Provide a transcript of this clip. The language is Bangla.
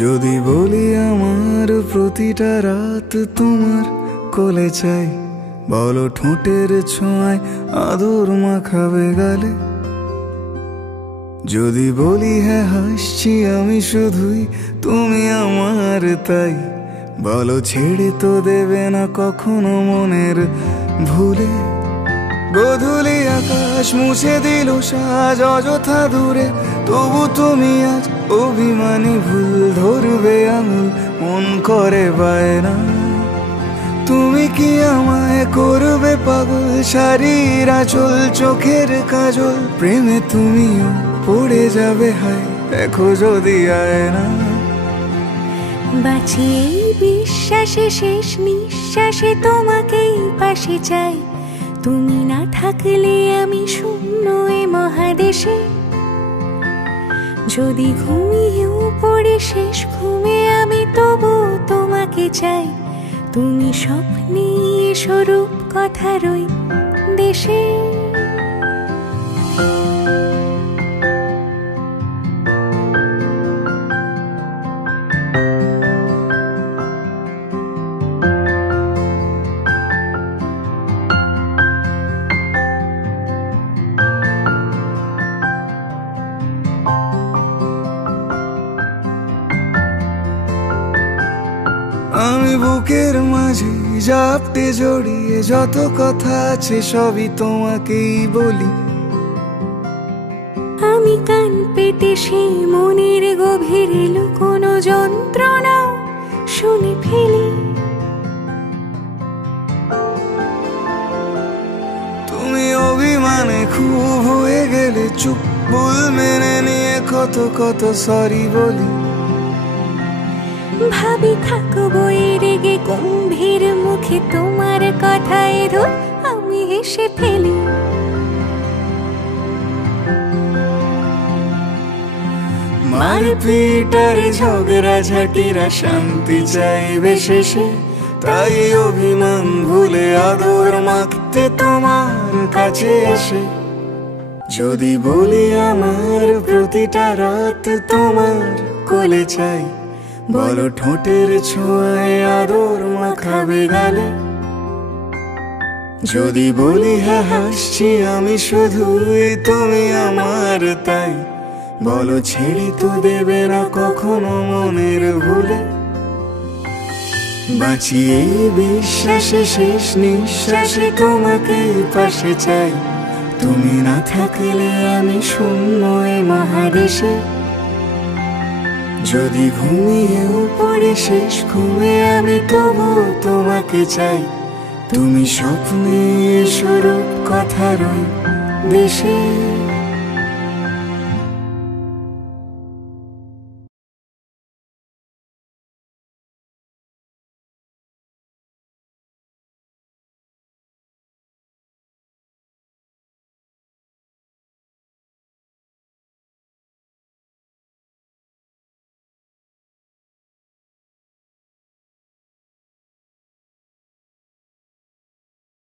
যদি বলি আমার প্রতিটা রাত তোমার কোলে চাই, বলো ঠোঁটের ছোঁয়ায় আদর মাখাবে গালে। যদি বলি হ্যাঁ হাসছি আমি শুধুই, তুমি আমার তাই, বলো ছেড়ে তো দেবে না কখনো মনের ভুলে। গোধূলি আকাশ মুছে দিল সাজ অযথা দূরে, তবু তুমি আজ অভিমানী ভুল ধরবে আঙুল, মন করে বায়না। তুমি কি আমায় করবে পাগল, শাড়ির আঁচল চোখের কাজল, প্রেমে তুমিও পড়ে যাবে হায় দেখো যদি আয়না। বাঁচি এই বিশ্বাসে শেষ নিঃশ্বাসে তোমাকেই পাশে চাই, তুমি না থাকলে আমি শূন্য এ মহাদেশে। যদি ঘুমিয়েও পড়ে শেষ ঘুমে আমি তবু তোমাকে চাই, তুমি স্বপ্নে স্বরূপ কথার ওই দেশে। আমি বুকের মাঝে জাপটে জড়িয়ে যত কথা আছে সবই তোমাকেই বলি। আমি কান পেতে সেই মনের গভীরে লুকোনো যন্ত্রণা শুনে ফেলি। তুমি অভিমানে খুব হয়ে গেলে চুপ, ভুল মেনে নিয়ে কত কত সরি বলি। ভাবি থাকবো রেগে গম্ভীর মুখে তোমার কথায় ধর আমি হেসে ফেলি। মারপিট আর ঝগড়া ঝাঁটিরা শান্তি চাইবে শেষে, তাই অভিমান ভুলে আদর মাখতে তোমার কাছে এসে। যদি বলি আমার প্রতিটা রাত তোমার কোলে চাই, বলো ঠোঁটের ছোঁয়ায় আদর মাখাবে গালে। যদি বলি হ্যাঁ হাসছি আমি শুধুই, তুমি আমার তাই, বলো ছেড়ে তো দেবে না কখনো মনের ভুলে। বাঁচি এই বিশ্বাসে শেষ নিঃশ্বাসে তোমাকেই পাশে চাই, তুমি না থাকলে আমি শূন্য এ মহাদেশে। যদি ঘুমিয়েও পড়ে শেষ ঘুমে আমি তবু তোমাকে চাই, তুমি স্বপ্নে স্বরূপ কথার ওই দেশে।